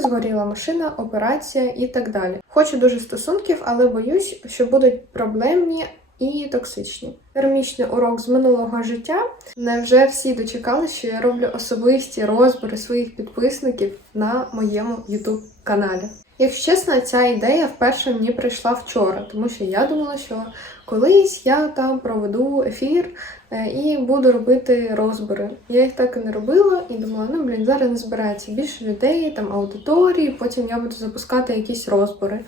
згоріла машина, операція і так далі. Хочу дуже стосунків, але боюсь, що будуть проблемні і токсичні. Термічний урок з минулого життя. Невже всі дочекалися, що я роблю особисті розбори своїх підписників на моєму YouTube каналі? Якщо чесно, ця ідея вперше мені прийшла вчора, тому що я думала, що колись я там проведу ефір е, і буду робити розбори. Я їх так і не робила, і думала, ну блін, зараз не збирається більше людей, там аудиторії, потім я буду запускати якісь розбори.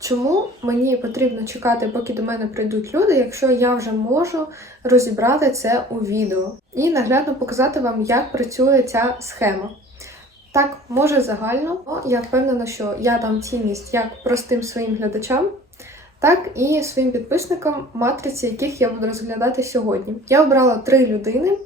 Чому мені потрібно чекати, поки до мене прийдуть люди, якщо я вже можу розібрати це у відео і наглядно показати вам, як працює ця схема? Так, може загально, але я впевнена, що я дам цінність як простим своїм глядачам, так і своїм підписникам, матриці, яких я буду розглядати сьогодні. Я обрала три людини.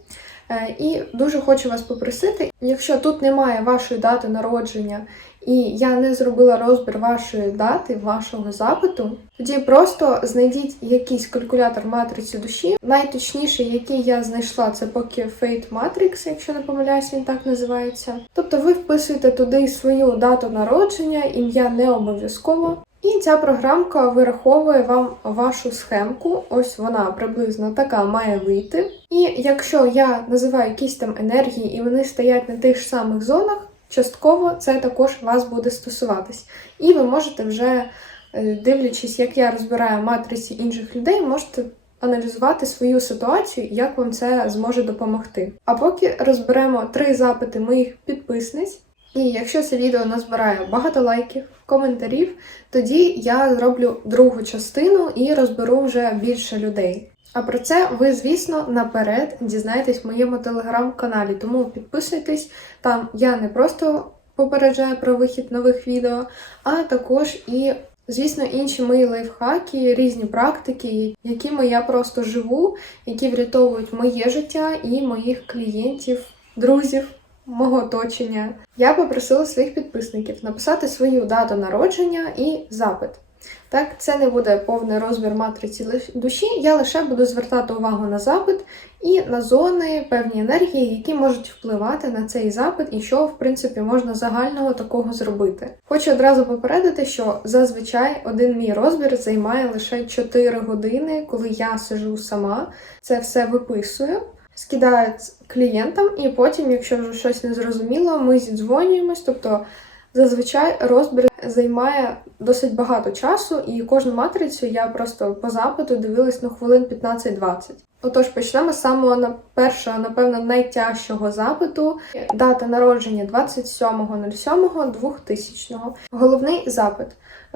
е, І дуже хочу вас попросити, якщо тут немає вашої дати народження, і я не зробила розбір вашої дати, вашого запиту, тоді просто знайдіть якийсь калькулятор матриці душі. Найточніший, який я знайшла, це поки Fate Matrix, якщо не помиляюсь, він так називається. Тобто ви вписуєте туди свою дату народження, ім'я не обов'язково. І ця програмка вираховує вам вашу схемку. Ось вона приблизно така має вийти. І якщо я називаю якісь там енергії і вони стоять на тих ж самих зонах, частково це також вас буде стосуватись. І ви можете вже, е, дивлячись, як я розбираю матриці інших людей, можете аналізувати свою ситуацію, як вам це зможе допомогти. А поки розберемо три запити моїх підписниць. І якщо це відео назбирає багато лайків, коментарів, тоді я зроблю другу частину і розберу вже більше людей. А про це ви, звісно, наперед дізнаєтесь в моєму телеграм-каналі. Тому підписуйтесь, там я не просто попереджаю про вихід нових відео, а також і, звісно, інші мої лайфхаки, різні практики, якими я просто живу, які врятовують моє життя і моїх клієнтів, друзів мого оточення. Я попросила своїх підписників написати свою дату народження і запит. Так, це не буде повний розбір матриці душі, я лише буду звертати увагу на запит і на зони, певні енергії, які можуть впливати на цей запит, і що, в принципі, можна загального такого зробити. Хочу одразу попередити, що зазвичай один мій розбір займає лише 4 години, коли я сижу сама, це все виписую скидають клієнтам, і потім, якщо вже щось не зрозуміло, ми зідзвонюємось. Тобто зазвичай розбір займає досить багато часу, і кожну матрицю я просто по запиту дивилась ну, хвилин 15-20. Отож, почнемо з самого на першого, напевно, найтяжчого запиту. Дата народження 27.07.2000. Головний запит.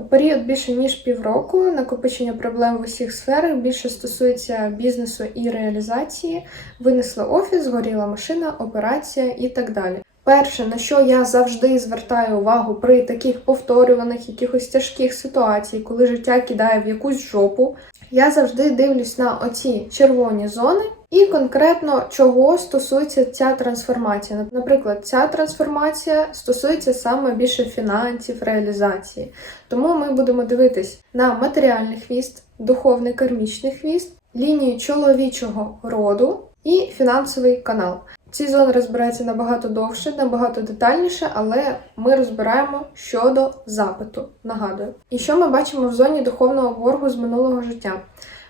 Період більше ніж півроку, накопичення проблем в усіх сферах більше стосується бізнесу і реалізації. Винесли офіс, згоріла машина, операція і так далі. Перше, на що я завжди звертаю увагу при таких повторюваних якихось тяжких ситуацій, коли життя кидає в якусь жопу, я завжди дивлюсь на оці червоні зони і конкретно чого стосується ця трансформація. Наприклад, ця трансформація стосується саме більше фінансів, реалізації. Тому ми будемо дивитись на матеріальний хвіст, духовний кармічний хвіст, лінію чоловічого роду і фінансовий канал. Ці зони розбираються набагато довше, набагато детальніше, але ми розбираємо щодо запиту. Нагадую. І що ми бачимо в зоні духовного боргу з минулого життя?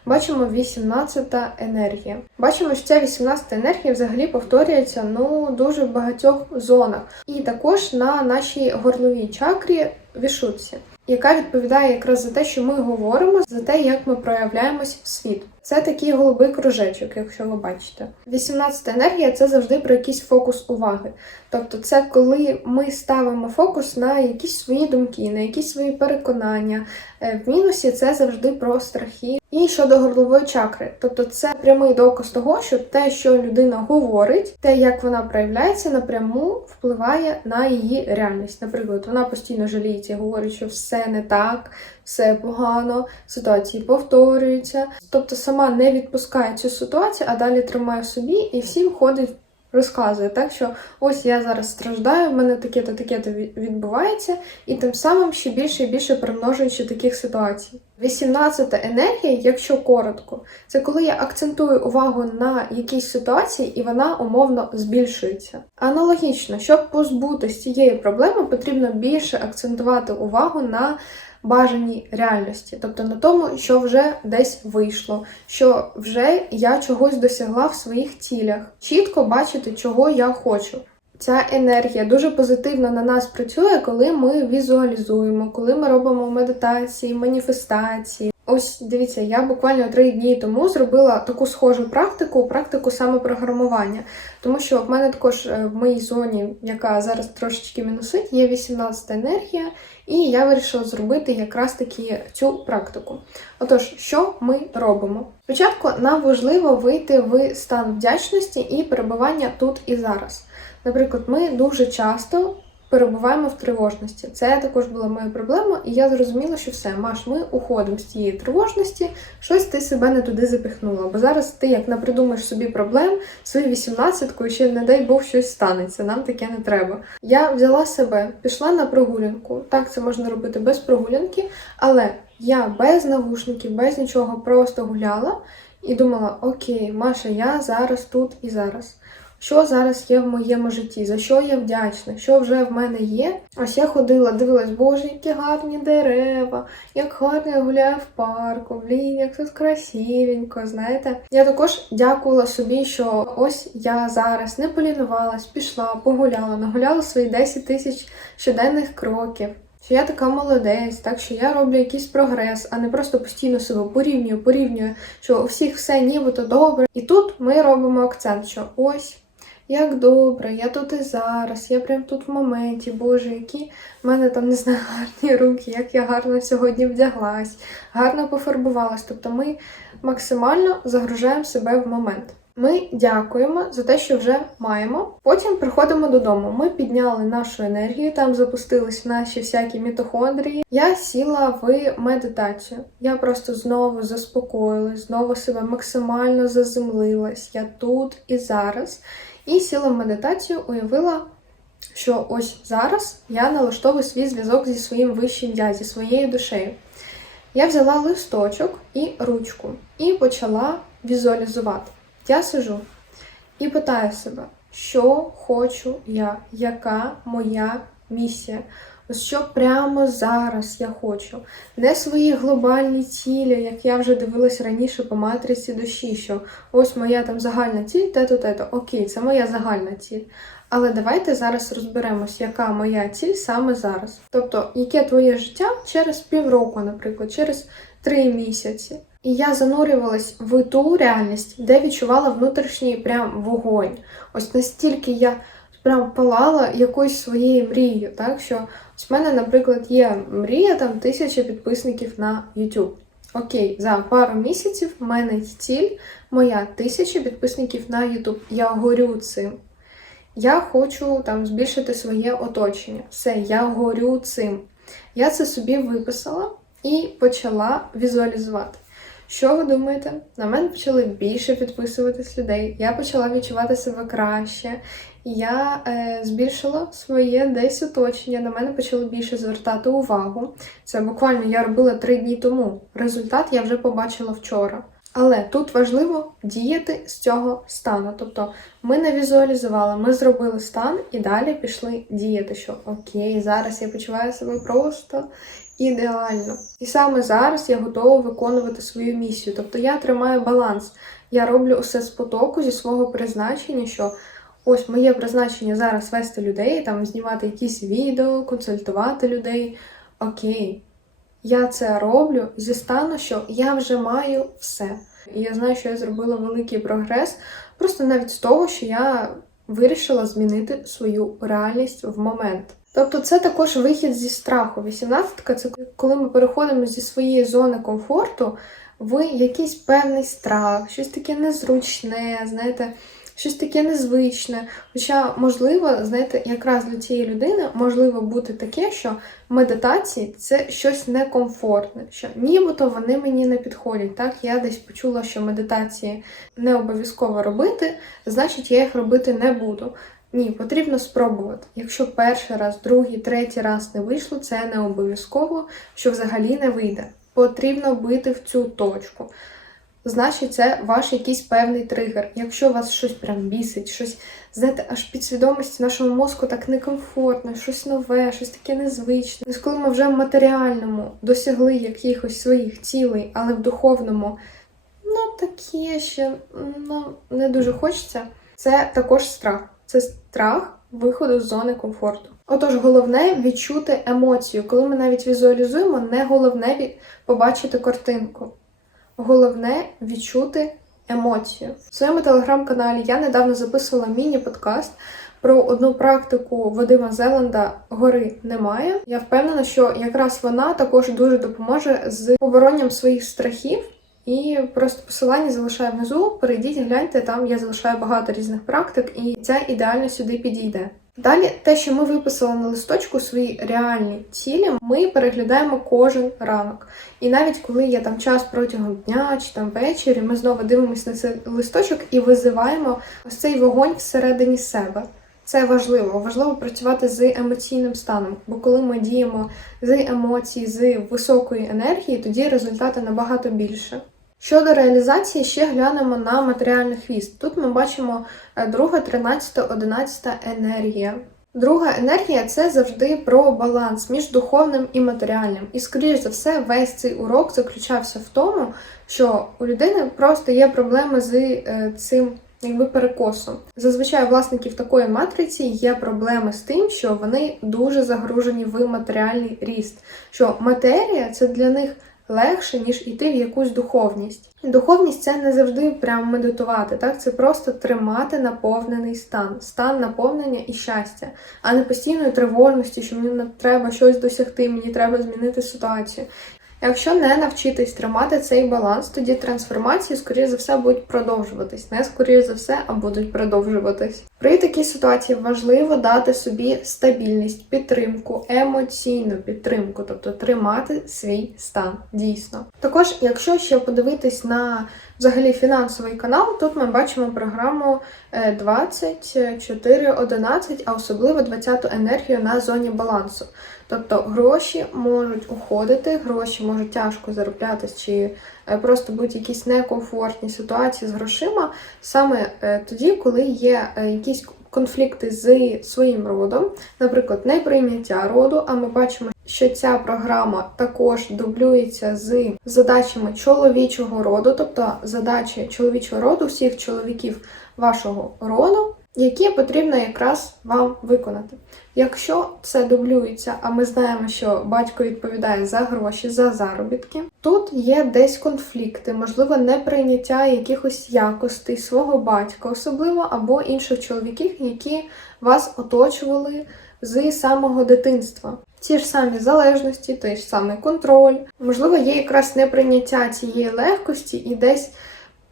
Бачимо 18-та енергія. Бачимо, що ця 18-та енергія взагалі повторюється ну дуже в багатьох зонах. І також на нашій горловій чакрі вішутці, яка відповідає якраз за те, що ми говоримо, за те, як ми проявляємось в світ. Це такий голубий кружечок, якщо ви бачите. 18 енергія це завжди про якийсь фокус уваги. Тобто, це коли ми ставимо фокус на якісь свої думки, на якісь свої переконання. Е, В мінусі це завжди про страхи. І щодо горлової чакри, тобто це прямий доказ того, що те, що людина говорить, те, як вона проявляється, напряму впливає на її реальність. Наприклад, вона постійно жаліється, говорить, що все не так, все погано, ситуації повторюються. Тобто сама не відпускає цю ситуацію, а далі тримає в собі і всім ходить розказує, так що ось я зараз страждаю, в мене таке-то, таке-то відбувається, і тим самим ще більше і більше примножуючи таких ситуацій. 18-та енергія, якщо коротко, це коли я акцентую увагу на якійсь ситуації і вона умовно збільшується. Аналогічно, щоб позбутися цієї проблеми, потрібно більше акцентувати увагу на бажаній реальності, тобто на тому, що вже десь вийшло, що вже я чогось досягла в своїх цілях, чітко бачити, чого я хочу. Ця енергія дуже позитивно на нас працює, коли ми візуалізуємо, коли ми робимо медитації, маніфестації. Ось дивіться, я буквально три дні тому зробила таку схожу практику, практику самопрограмування. Тому що в мене також е, в моїй зоні, яка зараз трошечки мінусить, є 18 енергія, і я вирішила зробити якраз таки цю практику. Отож, що ми робимо? Спочатку нам важливо вийти в стан вдячності і перебування тут і зараз. Наприклад, ми дуже часто перебуваємо в тривожності. Це також була моя проблема, і я зрозуміла, що все, Маш, ми уходимо з цієї тривожності, щось ти себе не туди запихнула. Бо зараз ти як напридумаєш собі проблем, свою 18-ку, і ще, не дай Бог, щось станеться. Нам таке не треба. Я взяла себе, пішла на прогулянку. Так, це можна робити без прогулянки, але я без навушників, без нічого просто гуляла і думала: Окей, Маша, я зараз тут і зараз. Що зараз є в моєму житті, за що я вдячна, що вже в мене є. Ось я ходила, дивилась, боже, які гарні дерева, як гарно я гуляю в парку, блін, як тут красивенько, знаєте. Я також дякувала собі, що ось я зараз не полінувалась, пішла, погуляла, нагуляла свої 10 тисяч щоденних кроків. Що я така молодець, так що я роблю якийсь прогрес, а не просто постійно себе порівнюю, порівнюю, що у всіх все нібито добре. І тут ми робимо акцент, що ось як добре, я тут і зараз, я прям тут в моменті, боже, які в мене там не знаю гарні руки, як я гарно сьогодні вдяглась, гарно пофарбувалась. Тобто ми максимально загружаємо себе в момент. Ми дякуємо за те, що вже маємо. Потім приходимо додому. Ми підняли нашу енергію, там запустились наші всякі мітохондрії. Я сіла в медитацію. Я просто знову заспокоїлась, знову себе максимально заземлилась. Я тут і зараз. І сіла в медитацію, уявила, що ось зараз я налаштовую свій зв'язок зі своїм вищим я, зі своєю душею. Я взяла листочок і ручку і почала візуалізувати. Я сижу і питаю себе, що хочу я, яка моя місія. Що прямо зараз я хочу. Не свої глобальні цілі, як я вже дивилась раніше по матриці душі, що ось моя там загальна ціль, те-то, те-то. Окей, це моя загальна ціль. Але давайте зараз розберемось, яка моя ціль саме зараз. Тобто, яке твоє життя через півроку, наприклад, через три місяці. І я занурювалась в ту реальність, де відчувала внутрішній прям вогонь. Ось настільки я прям палала якоюсь своєю мрією, так що ось в мене, наприклад, є мрія там тисяча підписників на YouTube. Окей, за пару місяців в мене ціль моя тисяча підписників на YouTube. Я горю цим. Я хочу там збільшити своє оточення. Все, я горю цим. Я це собі виписала і почала візуалізувати. Що ви думаєте? На мене почали більше підписуватись людей. Я почала відчувати себе краще. Я е, збільшила своє десь оточення. На мене почали більше звертати увагу. Це буквально я робила три дні тому. Результат я вже побачила вчора. Але тут важливо діяти з цього стану. Тобто ми не візуалізували, ми зробили стан і далі пішли діяти, що окей, зараз я почуваю себе просто ідеально. І саме зараз я готова виконувати свою місію. Тобто я тримаю баланс. Я роблю усе з потоку зі свого призначення, що ось моє призначення зараз вести людей, там знімати якісь відео, консультувати людей. Окей. Я це роблю зі стану, що я вже маю все. І я знаю, що я зробила великий прогрес, просто навіть з того, що я вирішила змінити свою реальність в момент. Тобто це також вихід зі страху. 18-ка це коли ми переходимо зі своєї зони комфорту в якийсь певний страх, щось таке незручне, знаєте, щось таке незвичне. Хоча, можливо, знаєте, якраз для цієї людини можливо бути таке, що медитації це щось некомфортне, що нібито вони мені не підходять. Так, я десь почула, що медитації не обов'язково робити, значить я їх робити не буду. Ні, потрібно спробувати. Якщо перший раз, другий, третій раз не вийшло, це не обов'язково, що взагалі не вийде. Потрібно бити в цю точку. Значить, це ваш якийсь певний тригер. Якщо вас щось прям бісить, щось, знаєте, аж підсвідомості нашому мозку так некомфортно, щось нове, щось таке незвичне. Ось коли ми вже в матеріальному досягли якихось своїх цілей, але в духовному, ну таке ще ну, не дуже хочеться, це також страх. Це страх виходу з зони комфорту. Отож, головне відчути емоцію. Коли ми навіть візуалізуємо, не головне побачити картинку. Головне відчути емоцію. В своєму телеграм-каналі я недавно записувала міні-подкаст про одну практику Вадима Зеланда Гори немає. Я впевнена, що якраз вона також дуже допоможе з поборонням своїх страхів. І просто посилання залишаю внизу. Перейдіть, гляньте, там я залишаю багато різних практик, і ця ідеально сюди підійде. Далі, те, що ми виписали на листочку свої реальні цілі, ми переглядаємо кожен ранок. І навіть коли є там час протягом дня чи там ввечері, ми знову дивимося на цей листочок і визиваємо ось цей вогонь всередині себе. Це важливо. Важливо працювати з емоційним станом, бо коли ми діємо з емоцій, з високої енергії, тоді результати набагато більше. Щодо реалізації, ще глянемо на матеріальний хвіст. Тут ми бачимо друга, 13, 11 енергія. Друга енергія це завжди про баланс між духовним і матеріальним. І, скоріш за все, весь цей урок заключався в тому, що у людини просто є проблеми з е, цим якби перекосом. Зазвичай у власників такої матриці є проблеми з тим, що вони дуже загружені в матеріальний ріст. Що матерія це для них легше, ніж йти в якусь духовність. Духовність це не завжди прям медитувати, так? Це просто тримати наповнений стан, стан наповнення і щастя, а не постійної тривожності, що мені треба щось досягти, мені треба змінити ситуацію. Якщо не навчитись тримати цей баланс, тоді трансформації, скоріш за все, будуть продовжуватись. Не скоріш за все, а будуть продовжуватись. При такій ситуації важливо дати собі стабільність, підтримку, емоційну підтримку, тобто тримати свій стан дійсно. Також, якщо ще подивитись на взагалі фінансовий канал, тут ми бачимо програму е, 2411, а особливо 20-ту енергію на зоні балансу. Тобто гроші можуть уходити, гроші можуть тяжко зароблятись, чи е, просто будуть якісь некомфортні ситуації з грошима саме е, тоді, коли є е, якісь конфлікти з своїм родом, наприклад, неприйняття роду. А ми бачимо, що ця програма також дублюється з задачами чоловічого роду, тобто задачі чоловічого роду, всіх чоловіків вашого роду, які потрібно якраз вам виконати. Якщо це дублюється, а ми знаємо, що батько відповідає за гроші, за заробітки, тут є десь конфлікти, можливо, неприйняття якихось якостей свого батька, особливо або інших чоловіків, які вас оточували з самого дитинства. Ті ж самі залежності, той ж самий контроль. Можливо, є якраз неприйняття цієї легкості і десь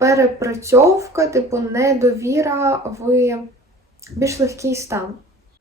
перепрацьовка, типу недовіра в більш легкий стан.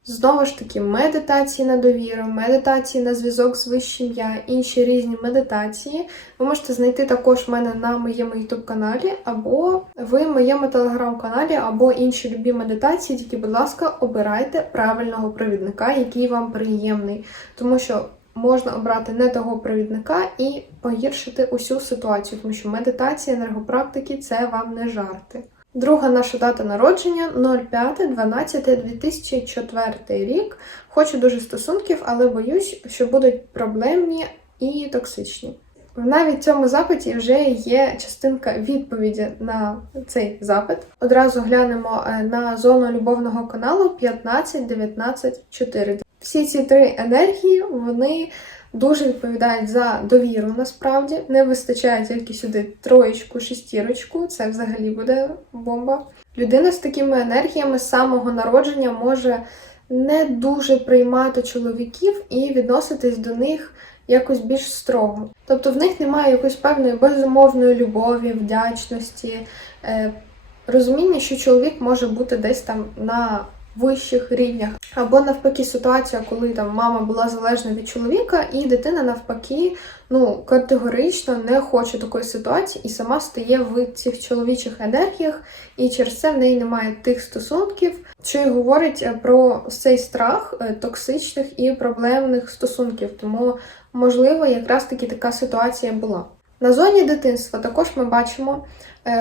Знову ж таки, медитації на довіру, медитації на зв'язок з вищим я, інші різні медитації. Ви можете знайти також в мене на моєму youtube каналі, або в моєму телеграм-каналі, або інші любі медитації. Тільки, будь ласка, обирайте правильного провідника, який вам приємний. Тому що можна обрати не того провідника і погіршити усю ситуацію, тому що медитація, енергопрактики це вам не жарти. Друга наша дата народження 05.12.2004 рік. Хочу дуже стосунків, але боюсь, що будуть проблемні і токсичні. Навіть в цьому запиті вже є частинка відповіді на цей запит. Одразу глянемо е, на зону любовного каналу 15, 19, 4. Всі ці три енергії вони дуже відповідають за довіру. Насправді не вистачає тільки сюди троєчку, шестірочку. Це взагалі буде бомба. Людина з такими енергіями з самого народження може не дуже приймати чоловіків і відноситись до них якось більш строго. Тобто в них немає якоїсь певної безумовної любові, вдячності. е, розуміння, що чоловік може бути десь там на вищих рівнях, або навпаки, ситуація, коли там мама була залежна від чоловіка, і дитина навпаки ну категорично не хоче такої ситуації і сама стає в цих чоловічих енергіях, і через це в неї немає тих стосунків, що й говорить е, про цей страх е, токсичних і проблемних стосунків. Тому, можливо, якраз таки така ситуація була. На зоні дитинства також ми бачимо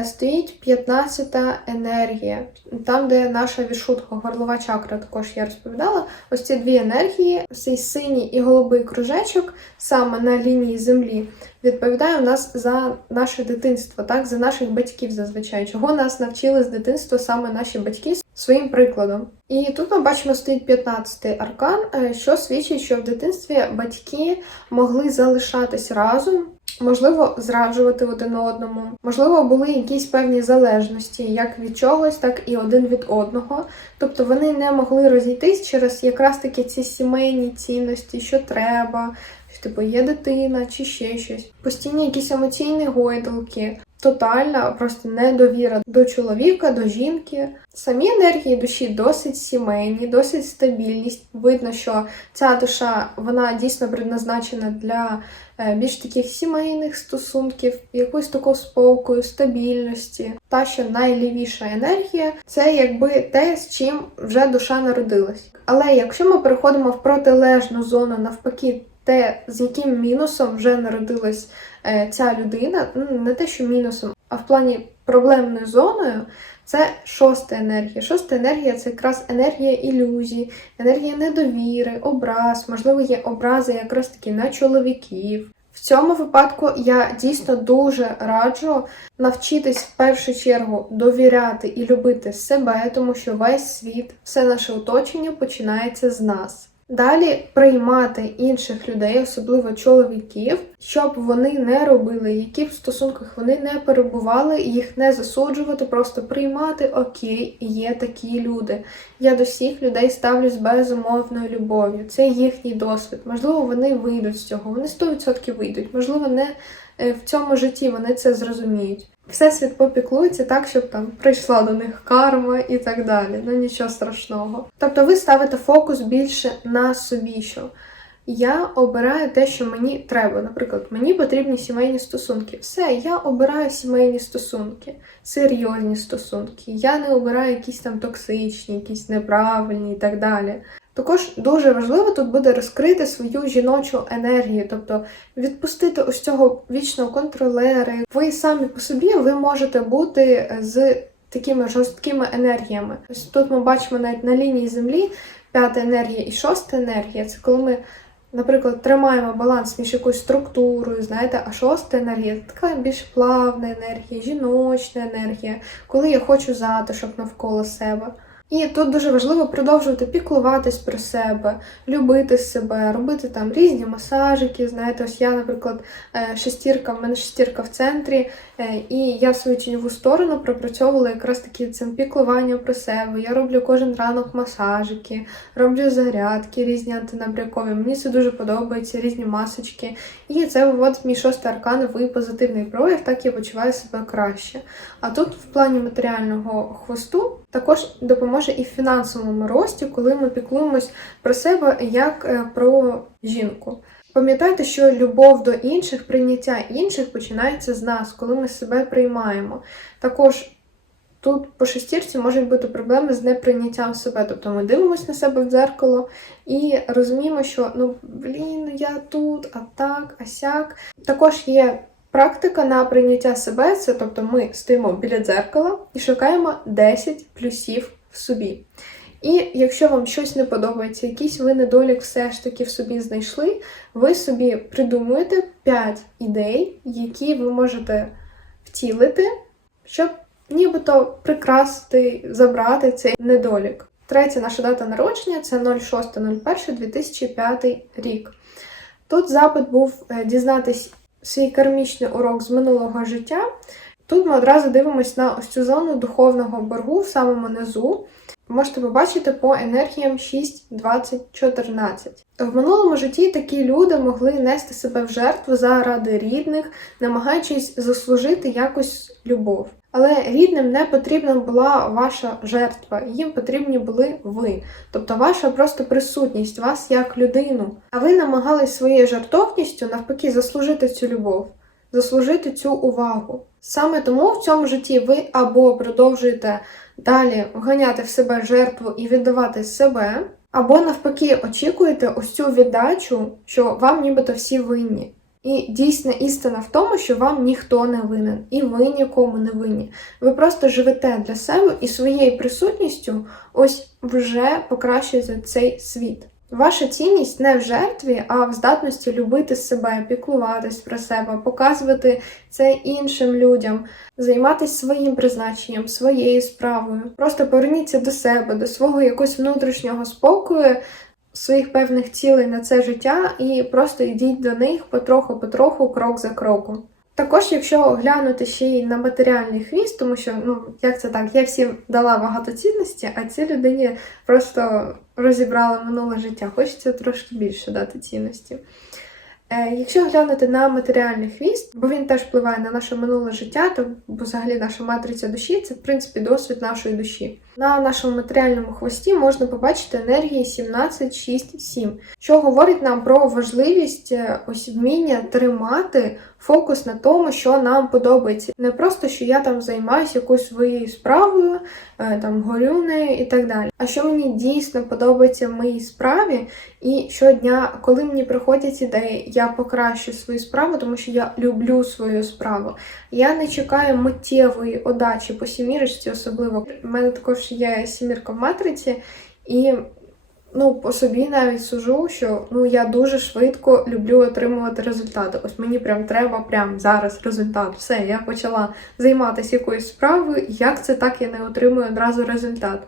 стоїть 15-та енергія, там, де наша вішутка, горлова чакра, також я розповідала. Ось ці дві енергії, цей синій і голубий кружечок, саме на лінії землі, відповідає у нас за наше дитинство, так, за наших батьків зазвичай, чого нас навчили з дитинства саме наші батьки своїм прикладом. І тут ми бачимо стоїть 15-й аркан, е, що свідчить, що в дитинстві батьки могли залишатись разом. Можливо, зраджувати один одному, можливо, були якісь певні залежності, як від чогось, так і один від одного. Тобто вони не могли розійтись через якраз таки ці сімейні цінності, що треба, що типу є дитина чи ще щось. Постійні якісь емоційні гойдалки, тотальна просто недовіра до чоловіка, до жінки. Самі енергії душі досить сімейні, досить стабільність. Видно, що ця душа вона дійсно предназначена для е, більш таких сімейних стосунків, якогось такого спокою, стабільності. Та, що найлівіша енергія, це якби те, з чим вже душа народилась. Але якщо ми переходимо в протилежну зону, навпаки, те, з яким мінусом вже народилась е, ця людина, ну не те, що мінусом, а в плані проблемною зоною. Це шоста енергія. Шоста енергія це якраз енергія ілюзій, енергія недовіри, образ, можливо, є образи якраз таки на чоловіків. В цьому випадку я дійсно дуже раджу навчитись в першу чергу довіряти і любити себе, тому що весь світ, все наше оточення починається з нас. Далі приймати інших людей, особливо чоловіків, щоб вони не робили, які в стосунках вони не перебували, їх не засуджувати, просто приймати окей, є такі люди. Я до всіх людей ставлюсь безумовною любов'ю. Це їхній досвід. Можливо, вони вийдуть з цього, вони 100% вийдуть. Можливо, не в цьому житті вони це зрозуміють. Всесвіт попіклується так, щоб там прийшла до них карма і так далі. Ну нічого страшного. Тобто ви ставите фокус більше на собі, що я обираю те, що мені треба. Наприклад, мені потрібні сімейні стосунки. Все, я обираю сімейні стосунки, серйозні стосунки. Я не обираю якісь там токсичні, якісь неправильні і так далі. Також дуже важливо тут буде розкрити свою жіночу енергію, тобто відпустити ось цього вічного контролера. Ви самі по собі ви можете бути з такими жорсткими енергіями. Ось тут ми бачимо навіть на лінії землі п'ята енергія і шоста енергія. Це коли ми, наприклад, тримаємо баланс між якоюсь структурою, знаєте, а шоста енергія це така більш плавна енергія, жіночна енергія, коли я хочу затишок навколо себе. І тут дуже важливо продовжувати піклуватись про себе, любити себе, робити там різні масажики. Знаєте, ось я, наприклад, е, шестірка, в мене шестірка в центрі, е, і я свою тіньову сторону пропрацьовувала якраз таки цим піклуванням про себе. Я роблю кожен ранок масажики, роблю зарядки різні антинабрякові. Мені це дуже подобається, різні масочки. І це виводить мій шостий аркан в позитивний прояв, так я почуваю себе краще. А тут в плані матеріального хвосту також допоможе і в фінансовому рості, коли ми піклуємось про себе як е, про жінку. Пам'ятайте, що любов до інших, прийняття інших починається з нас, коли ми себе приймаємо. Також тут по шестірці можуть бути проблеми з неприйняттям себе. Тобто ми дивимося на себе в дзеркало і розуміємо, що ну блін, я тут, а так, а сяк. Також є Практика на прийняття себе це тобто ми стоїмо біля дзеркала і шукаємо 10 плюсів в собі. І якщо вам щось не подобається, якийсь ви недолік все ж таки в собі знайшли, ви собі придумуєте 5 ідей, які ви можете втілити, щоб нібито прикрасити, забрати цей недолік. Третя наша дата народження це 06.01.2005 рік. Тут запит був е, дізнатись свій кармічний урок з минулого життя. Тут ми одразу дивимося на ось цю зону духовного боргу в самому низу. Можете побачити по енергіям 6, 20, 14. В минулому житті такі люди могли нести себе в жертву заради рідних, намагаючись заслужити якось любов. Але рідним не потрібна була ваша жертва, їм потрібні були ви, тобто ваша просто присутність, вас як людину. А ви намагались своєю жертовністю навпаки заслужити цю любов, заслужити цю увагу. Саме тому в цьому житті ви або продовжуєте далі вганяти в себе жертву і віддавати себе, або навпаки очікуєте ось цю віддачу, що вам нібито всі винні. І дійсна істина в тому, що вам ніхто не винен, і ви нікому не винні. Ви просто живете для себе і своєю присутністю ось вже покращуєте цей світ. Ваша цінність не в жертві, а в здатності любити себе, піклуватись про себе, показувати це іншим людям, займатися своїм призначенням, своєю справою. Просто поверніться до себе, до свого якогось внутрішнього спокою, своїх певних цілей на це життя, і просто йдіть до них потроху-потроху, крок за кроком. Також, якщо глянути ще й на матеріальний хвіст, тому що ну як це так, я всім дала багато цінності, а цій людині просто розібрала минуле життя. Хочеться трошки більше дати цінності. Е, Якщо глянути на матеріальний хвіст, бо він теж впливає на наше минуле життя, то взагалі наша матриця душі це в принципі досвід нашої душі. На нашому матеріальному хвості можна побачити енергії 17, 6, 7, що говорить нам про важливість е, ось вміння тримати фокус на тому, що нам подобається. Не просто що я там займаюся якоюсь своєю справою, е, там горю нею і так далі. А що мені дійсно подобається в моїй справі, і щодня, коли мені приходять ідеї, я покращу свою справу, тому що я люблю свою справу. Я не чекаю миттєвої удачі по сімірочці, особливо. У мене також є сімірка в матриці, і ну, по собі навіть сужу, що ну я дуже швидко люблю отримувати результати. Ось мені прям треба прям зараз результат. Все, я почала займатися якоюсь справою. Як це так я не отримую одразу результат?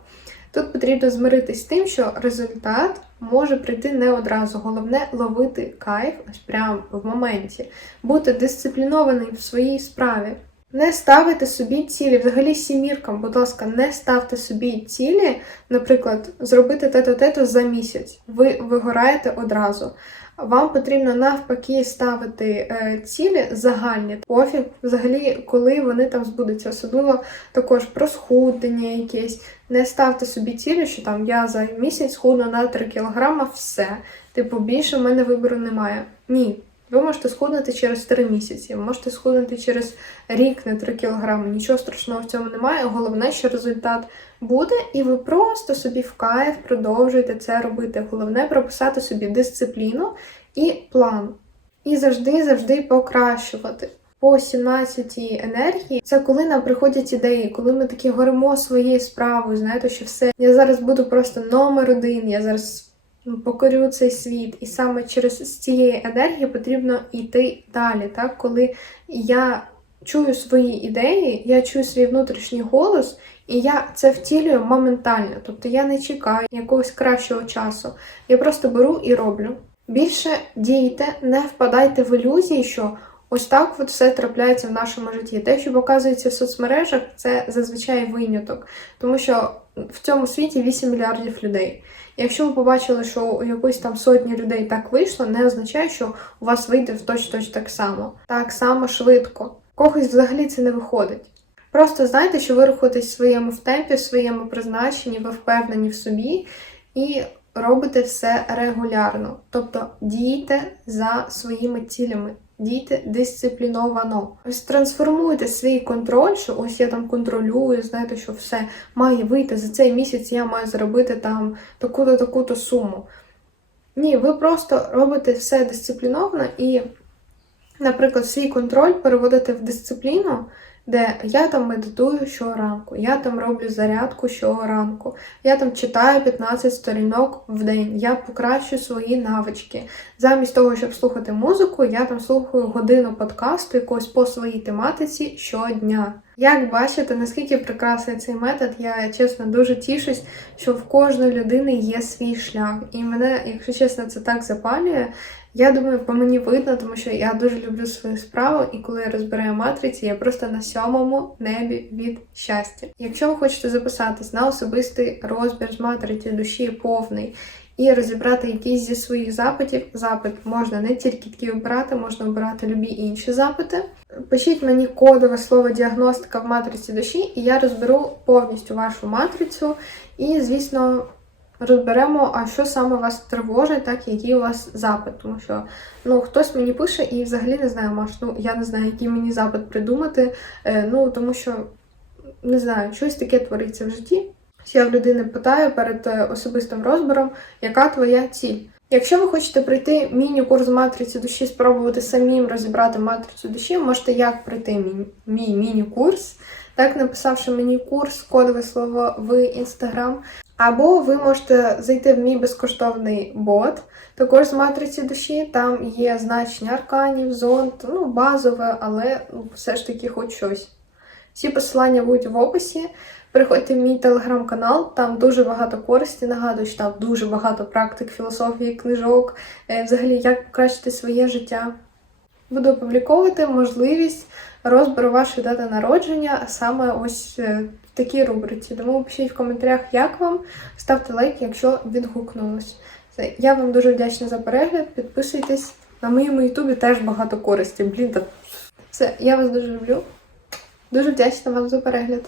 Тут потрібно змиритись з тим, що результат може прийти не одразу. Головне ловити кайф ось прямо в моменті, бути дисциплінований в своїй справі. Не ставити собі цілі, взагалі сіміркам, будь ласка, не ставте собі цілі, наприклад, зробити тето-тето за місяць. Ви вигораєте одразу. Вам потрібно навпаки ставити е, цілі загальні, пофіг, взагалі, коли вони там збудуться. Особливо також про схуднення якесь. Не ставте собі цілі, що там я за місяць схудну на 3 кг, все. Типу, більше в мене вибору немає. Ні. Ви можете схуднути через 3 місяці, можете схуднути через рік на 3 кг. Нічого страшного в цьому немає. Головне, що результат буде, і ви просто собі в кайф продовжуєте це робити. Головне прописати собі дисципліну і план. І завжди-завжди покращувати. По 17 енергії це коли нам приходять ідеї, коли ми такі горимо своєю справою, знаєте, що все, я зараз буду просто номер один, я зараз покорю цей світ. І саме через цієї енергії потрібно йти далі. Так? Коли я чую свої ідеї, я чую свій внутрішній голос, і я це втілюю моментально. Тобто я не чекаю якогось кращого часу. Я просто беру і роблю. Більше дійте, не впадайте в ілюзії, що ось так от все трапляється в нашому житті. Те, що показується в соцмережах, це зазвичай виняток, тому що в цьому світі 8 мільярдів людей. Якщо ви побачили, що у якоїсь там сотні людей так вийшло, не означає, що у вас вийде точно так само, так само швидко. Когось взагалі це не виходить. Просто знайте, що ви рухаєтесь в своєму в темпі, в своєму призначенні, ви впевнені в собі і робите все регулярно. Тобто дійте за своїми цілями, дійте дисципліновано. Ось трансформуйте свій контроль, що ось я там контролюю, знаєте, що все має вийти за цей місяць, я маю зробити там таку-то таку-то суму. Ні, ви просто робите все дисципліновано і, наприклад, свій контроль переводите в дисципліну, де я там медитую щоранку, я там роблю зарядку щоранку, я там читаю 15 сторінок в день, я покращую свої навички. Замість того, щоб слухати музику, я там слухаю годину подкасту якогось по своїй тематиці щодня. Як бачите, наскільки прекрасний цей метод, я чесно дуже тішусь, що в кожної людини є свій шлях. І мене, якщо чесно, це так запалює. Я думаю, по мені видно, тому що я дуже люблю свою справу, і коли я розбираю матриці, я просто на сьомому небі від щастя. Якщо ви хочете записатись на особистий розбір з матриці душі повний і розібрати якісь зі своїх запитів, запит можна не тільки такий обирати, можна обирати любі інші запити. Пишіть мені кодове слово діагностика в матриці душі, і я розберу повністю вашу матрицю. І, звісно, розберемо, а що саме вас тривожить, так який у вас запит. Тому що ну, хтось мені пише і взагалі не знаю, Маш, ну я не знаю, який мені запит придумати. Е, ну тому що не знаю, щось таке твориться в житті. Я в людини питаю перед е, особистим розбором, яка твоя ціль. Якщо ви хочете пройти міні-курс матриці душі, спробувати самим розібрати матрицю душі, можете як пройти мій, мій міні-курс, так написавши мені курс, кодове слово в інстаграм. Або ви можете зайти в мій безкоштовний бот, також з матриці душі. Там є значення арканів, зонд, ну базове, але ну, все ж таки хоч щось. Всі посилання будуть в описі. Приходьте в мій телеграм-канал, там дуже багато користі. Нагадую, що там дуже багато практик, філософії, книжок, е, взагалі, як покращити своє життя. Буду опубліковувати можливість розбору вашої дати народження, а саме ось е, в такій рубриці. Тому пишіть в коментарях, як вам, ставте лайк, якщо відгукнулось. Я вам дуже вдячна за перегляд. Підписуйтесь. На моєму ютубі теж багато користі. Блін, та все, я вас дуже люблю. Дуже вдячна вам за перегляд.